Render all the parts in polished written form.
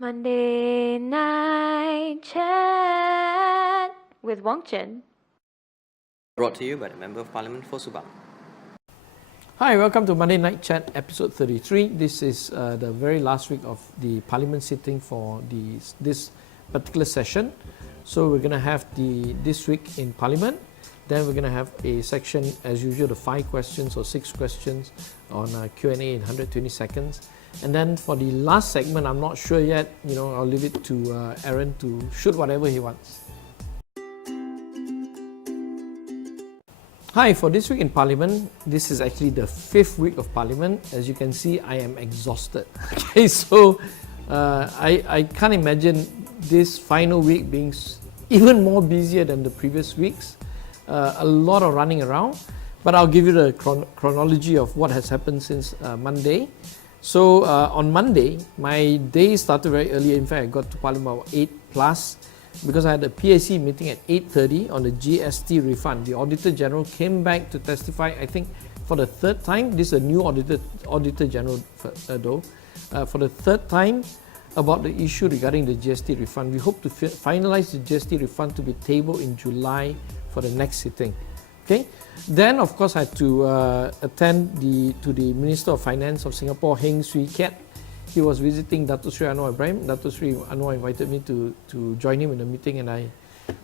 Monday Night Chat with Wong Chen. Brought to you by the Member of Parliament for Subang. Hi, welcome to Monday Night Chat episode 33. This is the very last week of the Parliament sitting for this particular session. So we're going to have this week in Parliament. Then we're going to have a section as usual, the 5 questions or 6 questions on Q&A in 120 seconds. And then for the last segment, I'm not sure yet, I'll leave it to Aaron to shoot whatever he wants. Hi, for this week in Parliament, this is actually the 5th week of Parliament. As you can see, I am exhausted. Okay, so I can't imagine this final week being even more busier than the previous weeks. A lot of running around, but I'll give you the chronology of what has happened since Monday. So on Monday, my day started very early. In fact, I got to Parliament about 8 plus because I had a PAC meeting at 8:30 on the GST refund. The Auditor General came back to testify, I think, for the 3rd time. This is a new Auditor General though. For the 3rd time about the issue regarding the GST refund. We hope to finalize the GST refund to be tabled in July for the next sitting. Okay. Then, of course, I had to attend to the Minister of Finance of Singapore, Heng Swee Keat. He was visiting Datuk Sri Anwar Ibrahim. Datuk Sri Anwar invited me to join him in the meeting, and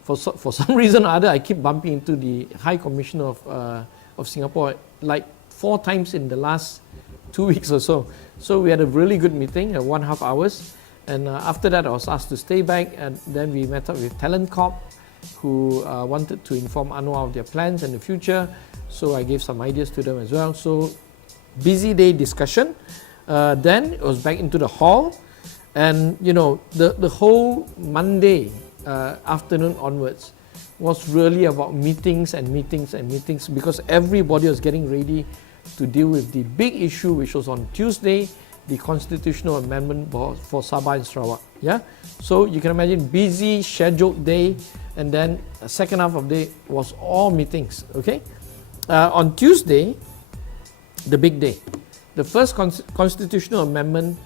for some reason or other, I keep bumping into the High Commissioner of Singapore like 4 times in the last 2 weeks or so. So we had a really good meeting, 1.5 hours, and after that, I was asked to stay back, and then we met up with Talent Corp, who wanted to inform Anwar of their plans in the future. So I gave some ideas to them as well. So busy day discussion. Then it was back into the hall, and the whole Monday afternoon onwards was really about meetings and meetings and meetings, because everybody was getting ready to deal with the big issue, which was on Tuesday, the constitutional amendment for Sabah and Sarawak. Yeah, so you can imagine busy scheduled day, and then the second half of the day was all meetings. Okay, on Tuesday, the big day, the first constitutional amendment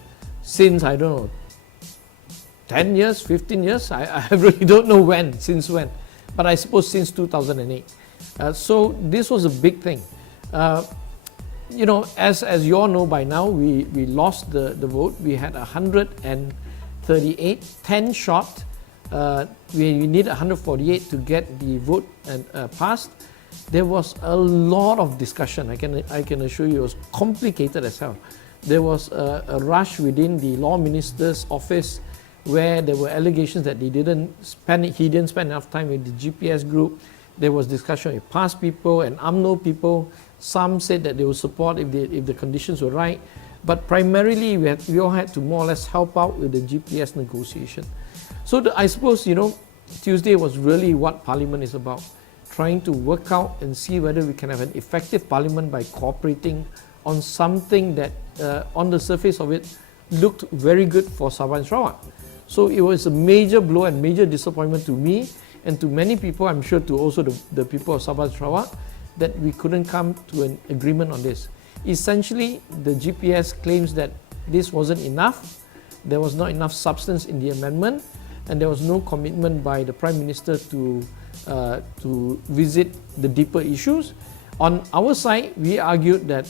since, I don't know, 10 years, 15 years, I really don't know since when, but I suppose since 2008. So this was a big thing. As you all know by now, we lost the vote. We had 138, 10 short. We need 148 to get the vote passed. There was a lot of discussion. I can assure you, it was complicated as hell. There was a rush within the Law Minister's office where there were allegations that he didn't spend enough time with the GPS group. There was discussion with PAS people and UMNO people. Some said that they would support if the conditions were right. But primarily, we all had to more or less help out with the GPS negotiation. So I suppose, Tuesday was really what Parliament is about. Trying to work out and see whether we can have an effective Parliament by cooperating on something that on the surface of it looked very good for Sabah and Sarawak. So it was a major blow and major disappointment to me and to many people, I'm sure to also the people of Sabah and Sarawak, that we couldn't come to an agreement on this. Essentially, the GPS claims that this wasn't enough, there was not enough substance in the amendment, and there was no commitment by the Prime Minister to visit the deeper issues. On our side, we argued that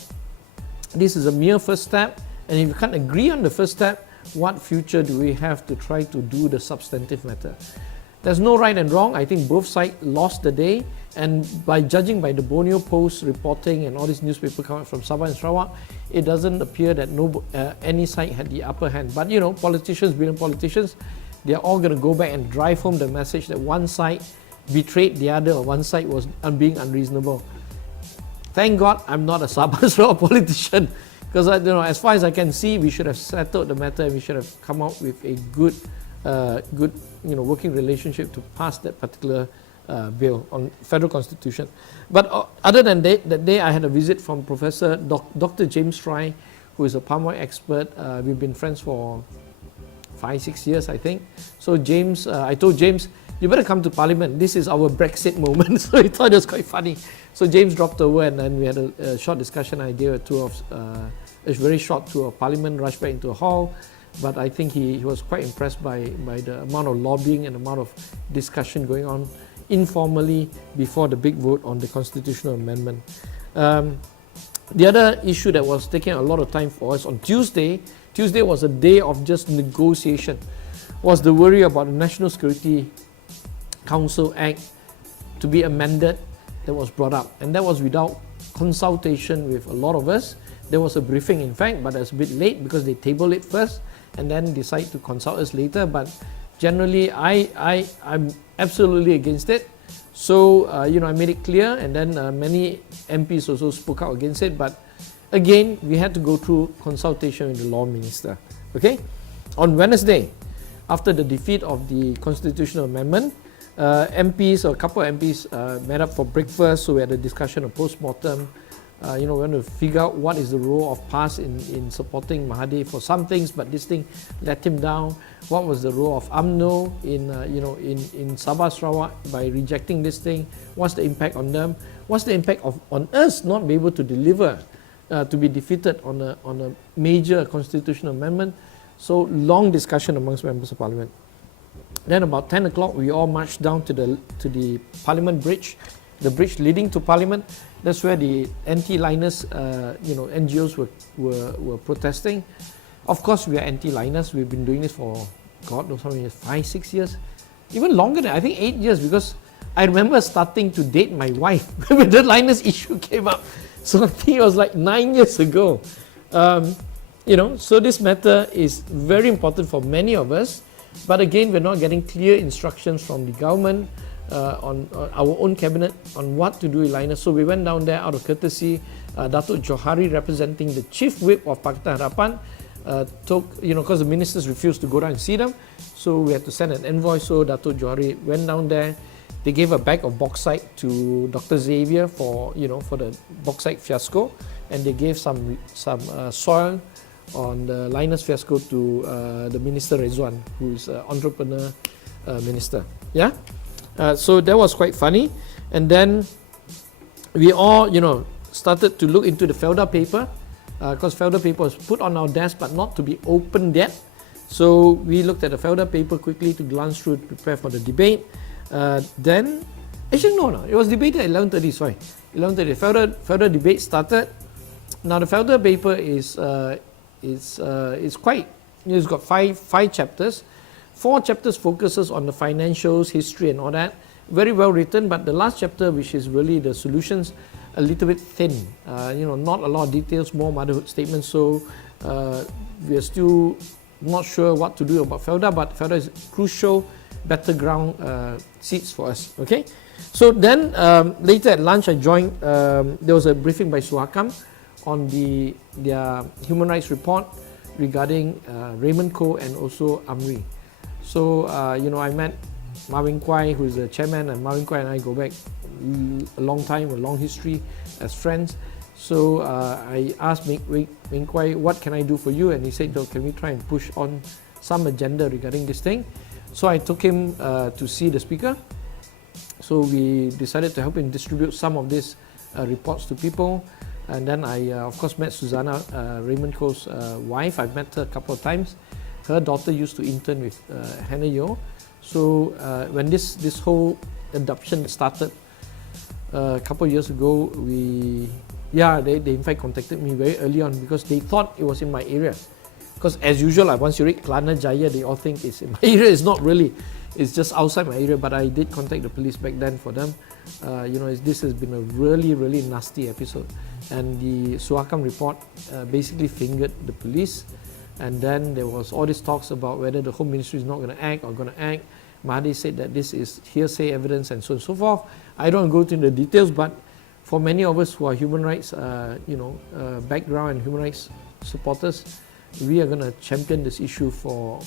this is a mere first step, and if you can't agree on the first step, what future do we have to try to do the substantive matter? There's no right and wrong. I think both sides lost the day, and by judging by the Borneo Post reporting and all these newspaper coming from Sabah and Sarawak, it doesn't appear that any side had the upper hand. But politicians, brilliant politicians, they're all going to go back and drive home the message that one side betrayed the other, or one side was being unreasonable. Thank God I'm not a Sabah Sarawak politician, because as far as I can see, we should have settled the matter and we should have come out with a good working relationship to pass that particular bill on federal constitution. But other than that day, I had a visit from Professor Dr. James Fry, who is a palm oil expert. We've been friends for 5-6 years, I think. So James, I told James, you better come to Parliament. This is our Brexit moment. So he thought it was quite funny. So James dropped over, and then we had a short discussion. I gave a tour of a very short tour of Parliament, rushed back into a hall. but I think he was quite impressed by the amount of lobbying and amount of discussion going on informally before the big vote on the constitutional amendment. The other issue that was taking a lot of time for us on Tuesday was a day of just negotiation, was the worry about the National Security Council Act to be amended that was brought up, and that was without consultation with a lot of us. There was a briefing in fact, but it was a bit late because they tabled it first and then decide to consult us later. But generally I'm absolutely against it. So I made it clear, and then many MPs also spoke out against it. But again, we had to go through consultation with the law minister. Okay, on Wednesday, after the defeat of the constitutional amendment, MPs, or a couple of MPs met up for breakfast. So we had a discussion of post-mortem. We want to figure out what is the role of PAS in supporting Mahathir for some things, but this thing let him down. What was the role of UMNO in Sabah Sarawak by rejecting this thing? What's the impact on them? What's the impact on us not be able to deliver, to be defeated on a major constitutional amendment? So long discussion amongst members of parliament. Then about 10 o'clock, we all marched down to the Parliament Bridge, the bridge leading to Parliament. That's where the anti-liners, NGOs were protesting. Of course, we are anti-liners. We've been doing this for God knows how many years, 5-6 years, even longer than I think 8 years, because I remember starting to date my wife when the liners issue came up. So I think it was like 9 years ago. So this matter is very important for many of us. But again, we're not getting clear instructions from the government, on our own cabinet on what to do with liners. So we went down there out of courtesy. Datuk Johari, representing the chief whip of Pakatan Harapan, because the ministers refused to go down and see them, so we had to send an envoy. So Datuk Johari went down there. They gave a bag of bauxite to Dr. Xavier for the bauxite fiasco, and they gave some soil on the liners fiasco to the Minister Rezwan, who is an entrepreneur minister. Yeah, so that was quite funny. And then we all started to look into the Felda paper, because Felda paper was put on our desk but not to be opened yet. So we looked at the Felda paper quickly to glance through to prepare for the debate. Then it was debated at 11:30. Sorry, 11:30. Felda debate started. Now the Felda paper is quite. It's got five chapters. 4 chapters focuses on the financials, history, and all that. Very well written, but the last chapter, which is really the solutions, a little bit thin. Not a lot of details, more motherhood statements. So we are still not sure what to do about Felda, but Felda is crucial battleground seats for us. Okay, so then later at lunch, I joined. There was a briefing by Suhakam on their human rights report regarding Raymond Koh and also Amri. So I met Marvin Kwai, who is the chairman, and Marvin Kwai and I go back a long time, a long history as friends. So I asked Ming Kwai, what can I do for you? And he said, can we try and push on some agenda regarding this thing? So I took him to see the speaker. So we decided to help him distribute some of these reports to people. And then I, of course, met Susanna, Raymond Koh's wife. I've met her a couple of times. Her daughter used to intern with Hannah Yeoh. So when this whole adoption started a couple of years ago, they in fact contacted me very early on because they thought it was in my area. Because as usual, once you read Kelana Jaya, they all think it's in my area. It's not really. It's just outside my area. But I did contact the police back then for them. This has been a really, really nasty episode. And the Suhakam report basically fingered the police. And then there was all these talks about whether the Home Ministry is not going to act or going to act. Mahathir said that this is hearsay evidence and so on and so forth. I don't go into the details, but for many of us who are human rights, background and human rights supporters, we are going to champion this issue for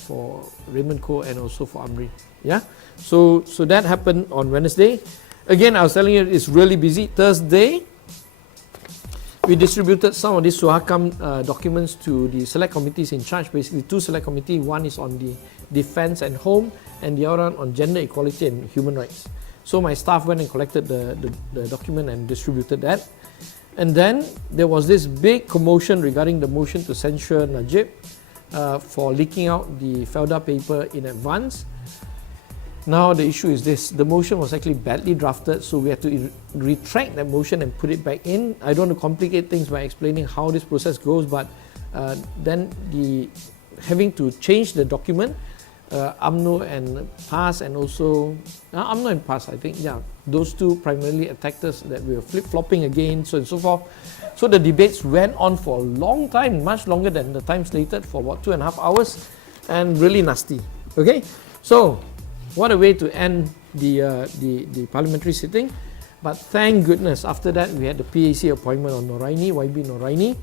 Raymond Koh and also for Amri. Yeah. So that happened on Wednesday. Again, I was telling you it's really busy. Thursday, we distributed some of these Suhakam documents to the select committees in charge. Basically, 2 select committees. One is on the defence and home, and the other one on gender equality and human rights. So my staff went and collected the document and distributed that. And then there was this big commotion regarding the motion to censure Najib. for leaking out the Felda paper in advance. Now the issue is this, the motion was actually badly drafted, so we had to retract that motion and put it back in. I don't want to complicate things by explaining how this process goes, but then having to change the document, UMNO and PAS, and also UMNO and PAS, I think, yeah, those two primarily attacked us that we were flip-flopping again, so and so forth. So the debates went on for a long time, much longer than the time slated, for about 2.5 hours, and really nasty. Okay, so what a way to end the parliamentary sitting. But thank goodness, after that we had the PAC appointment on Noraini, YB Noraini,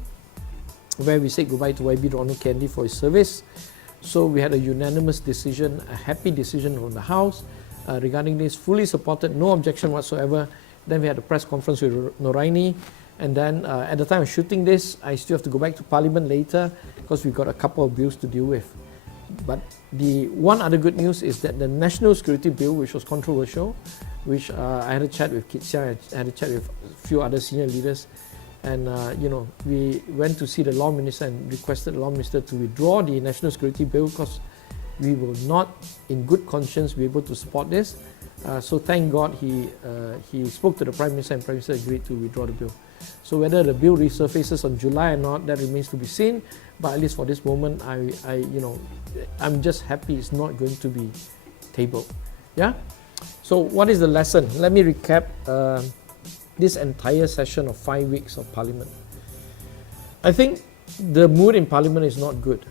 where we said goodbye to YB Rono Candy for his service. So we had a unanimous decision, a happy decision from the House regarding this, fully supported, no objection whatsoever. Then we had a press conference with Noraini, and then at the time of shooting this, I still have to go back to Parliament later because we've got a couple of bills to deal with. But the one other good news is that the National Security Bill, which was controversial, which I had a chat with Kit Sia, I had a chat with a few other senior leaders, and we went to see the Law Minister and requested the Law Minister to withdraw the National Security Bill because we will not, in good conscience, be able to support this. So thank God he spoke to the Prime Minister, and Prime Minister agreed to withdraw the bill. So whether the bill resurfaces on July or not, that remains to be seen. But at least for this moment, I'm just happy it's not going to be tabled. Yeah. So what is the lesson? Let me recap this entire session of 5 weeks of Parliament. I think the mood in Parliament is not good,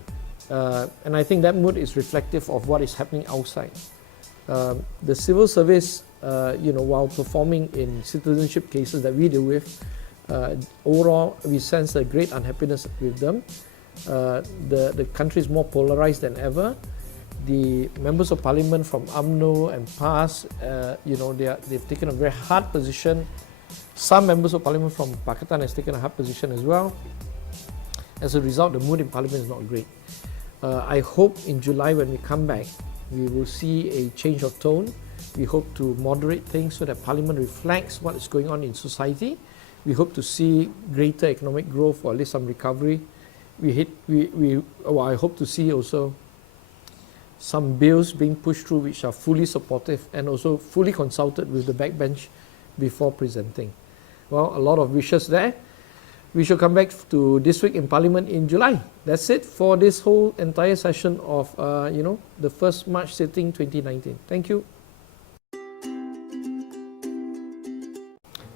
and I think that mood is reflective of what is happening outside. The civil service, while performing in citizenship cases that we deal with, overall we sense a great unhappiness with them. The country is more polarized than ever. The members of Parliament from UMNO and PAS, they've taken a very hard position. Some members of Parliament from Pakatan has taken a hard position as well. As a result, the mood in Parliament is not great. I hope in July when we come back, we will see a change of tone. We hope to moderate things so that Parliament reflects what is going on in society. We hope to see greater economic growth, or at least some recovery. I hope to see also some bills being pushed through which are fully supportive and also fully consulted with the backbench before presenting. Well, a lot of wishes there. We shall come back to this week in Parliament in July. That's it for this whole entire session of the first March sitting 2019. Thank you.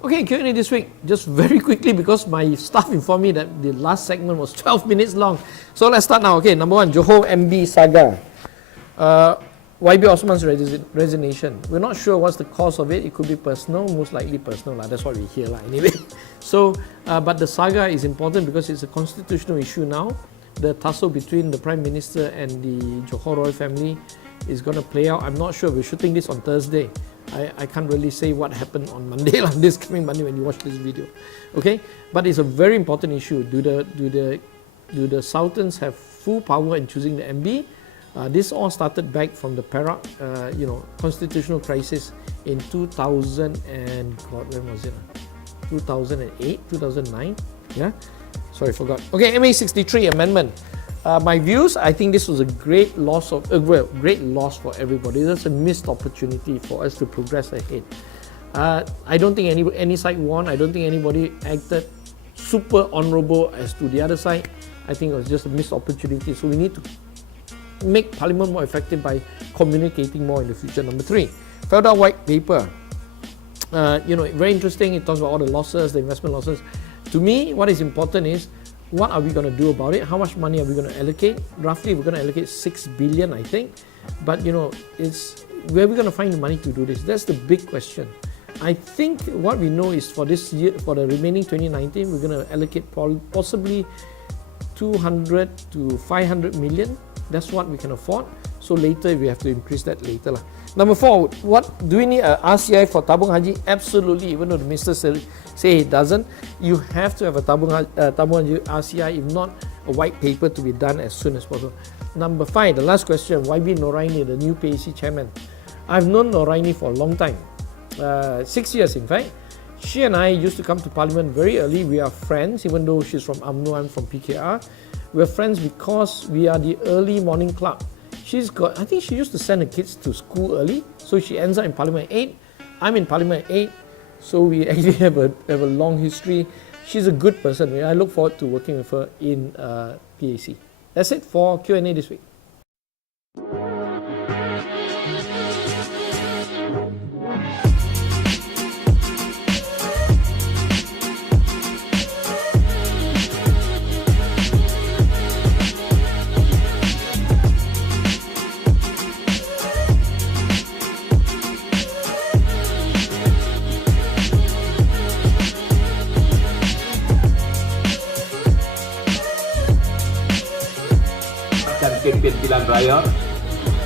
Okay, Q&A this week, just very quickly because my staff informed me that the last segment was 12 minutes long. So let's start now. Okay, number one, Johor MB saga. YB Osman's resignation. We're not sure what's the cause of it. It could be personal, most likely personal. That's what we hear anyway. So, but the saga is important because it's a constitutional issue now. The tussle between the Prime Minister and the Johor royal family is going to play out. I'm not sure. We're shooting this on Thursday. I can't really say what happened on Monday, this coming Monday when you watch this video. Okay, but it's a very important issue. Do the Sultans have full power in choosing the MB? This all started back from the Perak, constitutional crisis in 2000 and God, when was it? 2008, 2009. Yeah, sorry, forgot. Okay, MA 63 amendment. My views, I think this was a great loss for everybody. That's a missed opportunity for us to progress ahead. I don't think any side won. I don't think anybody acted super honourable as to the other side. I think it was just a missed opportunity. So we need to make Parliament more effective by communicating more in the future. Number three, Felda White Paper. Very interesting. It talks about all the losses, the investment losses. To me, what is important is, what are we going to do about it? How much money are we going to allocate? Roughly, we're going to allocate 6 billion, I think. But it's where are we going to find the money to do this? That's the big question. I think what we know is for this year, for the remaining 2019, we're going to allocate possibly 200 to 500 million. That's what we can afford. So later, we have to increase that later. Number four, what do we need a RCI for Tabung Haji? Absolutely, even though the minister say it doesn't. You have to have a Tabung Haji RCI, if not a white paper to be done as soon as possible. Number five, the last question, YB Noraini, the new PAC chairman. I've known Noraini for a long time, 6 years in fact. She and I used to come to Parliament very early. We are friends, even though she's from UMNO, I'm from PKR. We're friends because we are the early morning club. I think she used to send her kids to school early, so she ends up in Parliament at 8. I'm in Parliament at 8, so we actually have a long history. She's a good person. I look forward to working with her in PAC. That's it for Q&A this week. Kempen pilihan raya.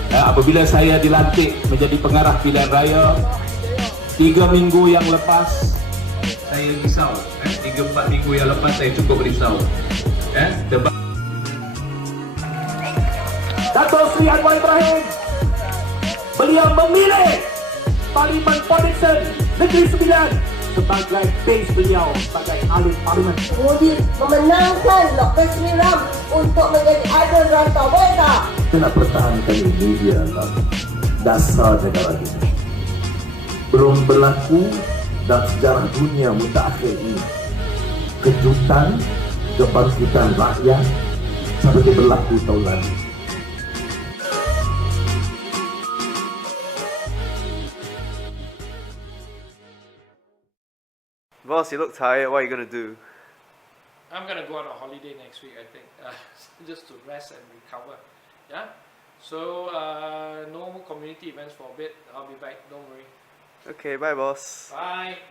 Apabila saya dilantik menjadi pengarah pilihan raya 3 minggu yang lepas, saya risau. 3-4 minggu yang lepas saya cukup risau. Dato' Sri Anwar Ibrahim, beliau memilih Parlimen Podington Negeri Sembilan sebagai base beliau sebagai ahli parlimen. Kemudian memenangkan Dr. Sri Ram untuk menjadi idol Rantau, boleh tak? Kita nak pertahankan ini ialah dasar negara ini. Belum berlaku dalam sejarah dunia mutakhir ini kejutan kebangkitan rakyat seperti berlaku tahun lalu. Boss, you look tired. What are you going to do? I'm going to go on a holiday next week, I think, just to rest and recover. Yeah? So, no more community events for a bit. I'll be back, don't worry. Okay, bye, boss. Bye.